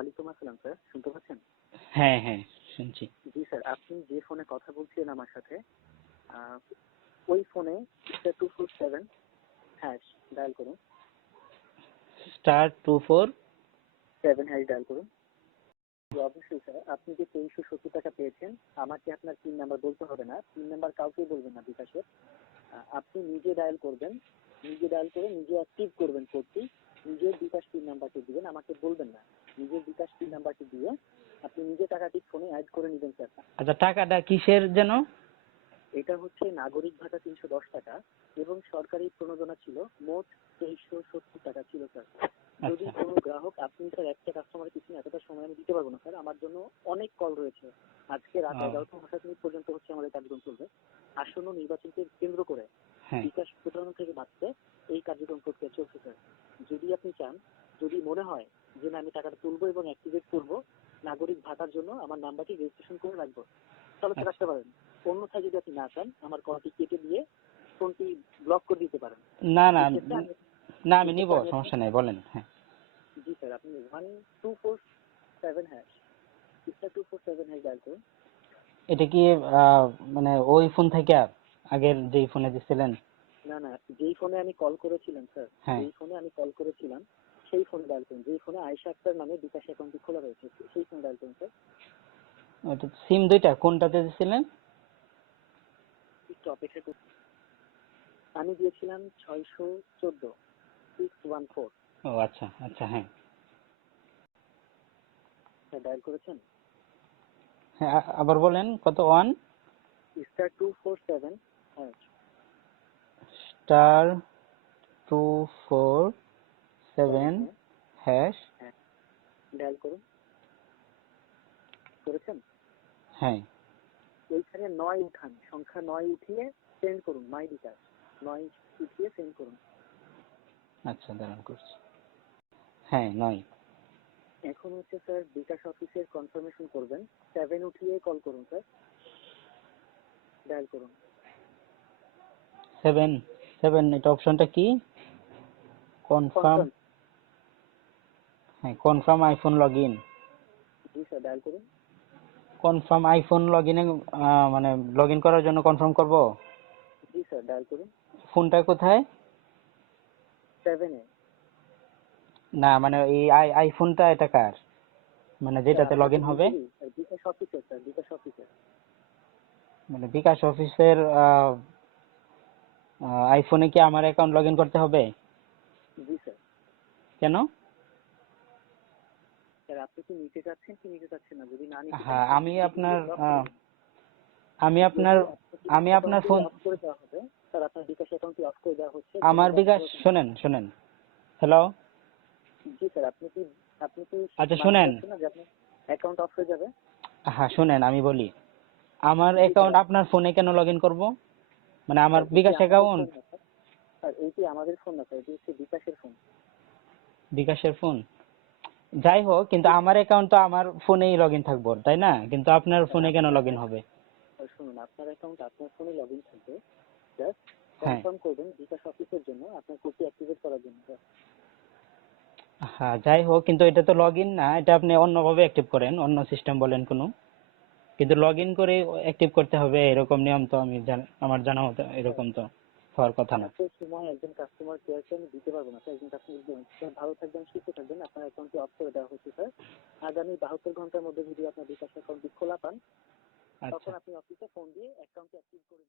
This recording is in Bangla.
ওয়ালাইকুম আসসালাম স্যার। শুনতে পাচ্ছেন? হ্যাঁ হ্যাঁ শুনছি। জি স্যার আপনি যে ফোনে কথা বলছিলেন আমার সাথে ওই ফোনে star two four seven hash dial করুন। Star two four seven hash dial করুন। অবশ্যই স্যার আপনি যে তেইশশো সত্তর টাকা পেয়েছেন আমাকে আপনার পিন নাম্বার বলতে হবে না। পিন নাম্বার কাউকেই বলবেন না বিকাশের। আপনি নিজে ডায়াল করবেন নিজে ডায়াল করে নিজে অ্যাক্টিভ করবেন কোডটি নিজের বিকাশ পিন নাম্বারটি দিবেন আমাকে বলবেন না নিজের বিকাশ পিন নাম্বারটি দিয়ে আপনি নিজে টাকাটি ফোনে অ্যাড করে নেবেন স্যার আচ্ছা টাকাটা কিসের যেন? এটা হচ্ছে নাগরিক ভাতা তিনশো দশ টাকা এবং সরকারি প্রণোদনা ছিল মোট তেইশশো সত্তর টাকা ছিল স্যার যদি আচ্ছা কোনো গ্রাহক আপনি স্যার একটা কাস্টমারের পিছনে এতটা সময় আমি দিতে পারব না স্যার আমার জন্য অনেক কল রয়েছে। আজকে রাত এগারোটা উনষাট মিনিট পর্যন্ত হচ্ছে আমাদের কার্যক্রম চলবে। আসন্ন নির্বাচনকে কেন্দ্র করে হ্যাঁ। বিকাশ প্রতারণা থেকে বাঁচতে এই কার্যক্রম প্রক্রিয়া চলছে স্যার যদি আপনি চান যদি মনে হয় যে না আমি টাকাটা তুলবো এবং অ্যাক্টিভেট করব নাগরিক ভাতার জন্য আমার নাম্বারটি রেজিস্ট্রেশন করে রাখব। তাহলে তো আচ্ছা। রাখতে পারেন অন্যথায় যদি আপনি না চান আমার কলটি কেটে দিয়ে ফোনটি ব্লক করে দিতে পারেন। না না না আমি নিব সমস্যা নাই বলেন হ্যাঁ। জি স্যার আপনি one two four seven hash star two four seven hash dial করুন। এটা কি মানে ওই ফোন থেকে আগের যেই ফোনে দিছিলেন না না যেই ফোনে আমি কল করেছিলাম স্যার। যেই ফোনে আমি কল করেছিলাম সেই ফোনে ডায়াল করুন। যেই ফোনে আয়েশা আক্তার নামে বিকাশ অ্যাকাউন্টটি খোলা রয়েছে সেই ফোনে ডায়াল করুন স্যার ওটা সিম দুইটা কোনটাতে দিয়েছিলেন? একটু অপেক্ষা করুন। আমি দিয়েছিলাম ছয়শো চোদ্দ সিক্স ওয়ান ফোর ও আচ্ছা আচ্ছা হ্যাঁ। ডায়াল করেছেন? হ্যাঁ আবার বলেন কত one? Star two four seven হ্যাঁ। Star two four seven hash dial করুন। করেছেন? হ্যাঁ। ওইখানে নয় উঠান সংখ্যা নয় উঠিয়ে সেন্ড করুন মাই বিকাশ নয় উঠিয়ে সেন্ড করুন। আচ্ছা দাঁড়ান করছি। হ্যাঁ নয়। এখন হচ্ছে স্যার বিকাশ অফিসের কনফার্মেশন করবেন। সেভেন উঠিয়ে কল করুন স্যার। ডায়াল করুন। সেভেন সেভেন এটা অপশনটা কি? কনফার্ম। হ্যাঁ কনফার্ম আইফোন লগ ইন জি স্যার ডায়াল করুন। কনফার্ম আইফোন লগ ইনে মানে লগ ইন করার জন্য কনফার্ম করব? জি স্যার ডায়াল করুন। ফোনটা কোথায়? সেভেনে না মানে এই আই আইফোনটা এটা কার? মানে যেটাতে লগ ইন হবে? বিকাশ অফিসের স্যার বিকাশ অফিসের মানে বিকাশ অফিসের আইফোনে কি আমার অ্যাকাউন্ট লগ ইন করতে হবে? জি স্যার কেন? স্যার আপনি কি নিতে চাচ্ছেন কি নিতে চাচ্ছেন না? যদি না নিতে হ্যাঁ আমি আপনার। আমি আপনার আমি আপনার ফোন off করে দেওয়া হবে। স্যার আপনার বিকাশ অ্যাকাউন্টটি অফ করে দেওয়া হচ্ছে। আমার বিকাশ শোনেন শোনেন। হ্যালো জি স্যার আপনি কি আপনি কি আচ্ছা, শুনেন। অ্যাকাউন্ট অফ হয়ে যাবে? হ্যাঁ শুনেন আমি বলি। আমার অ্যাকাউন্ট আপনার ফোনে কেন লগ ইন করব? মানে আমার বিকাশ অ্যাকাউন্ট। স্যার। এইটি আমাদের ফোন না স্যার এটি হচ্ছে বিকাশের ফোন। বিকাশের ফোন? যাই হোক কিন্তু আমার অ্যাকাউন্ট তো আমার ফোনেই লগ ইন থাকব তাই না? কিন্তু আপনার ফোনে কেন লগ ইন হবে শুনুন আপনার অ্যাকাউন্ট আপনার ফোনে লগ ইন থাকবে। জাস্ট হ্যাঁ। কনফার্ম করবেন বিকাশ অফিসের জন্য আপনার কোডটি অ্যাক্টিভেট করার জন্য। হ্যাঁ যাই হোক কিন্তু এটা তো লগ ইন না এটা আপনি অন্যভাবে অ্যাক্টিভ করেন অন্য সিস্টেম বলেন কোনো। কিন্তু লগ ইন করে অ্যাক্টিভ করতে হবে এরকম নিয়ম তো আমি জান- আমার জানা মতো এরকম তো। হওয়ার কথা না। সময় একজন কাস্টমার কেয়ারকে আমি দিতে পারব না স্যার একজন কাস্টমার স্যার ভালো থাকবেন সুস্থ থাকবেন আপনার অ্যাকাউন্টটি অফ করে দেওয়া হচ্ছে স্যার আগামী বাহাত্তর ঘণ্টার মধ্যে যদি আপনার বিকাশ অ্যাকাউন্টটি খোলা পান আচ্ছা। তখন আপনি অফিসে ফোন দিয়ে অ্যাকাউন্টটি অ্যাক্টিভ করে।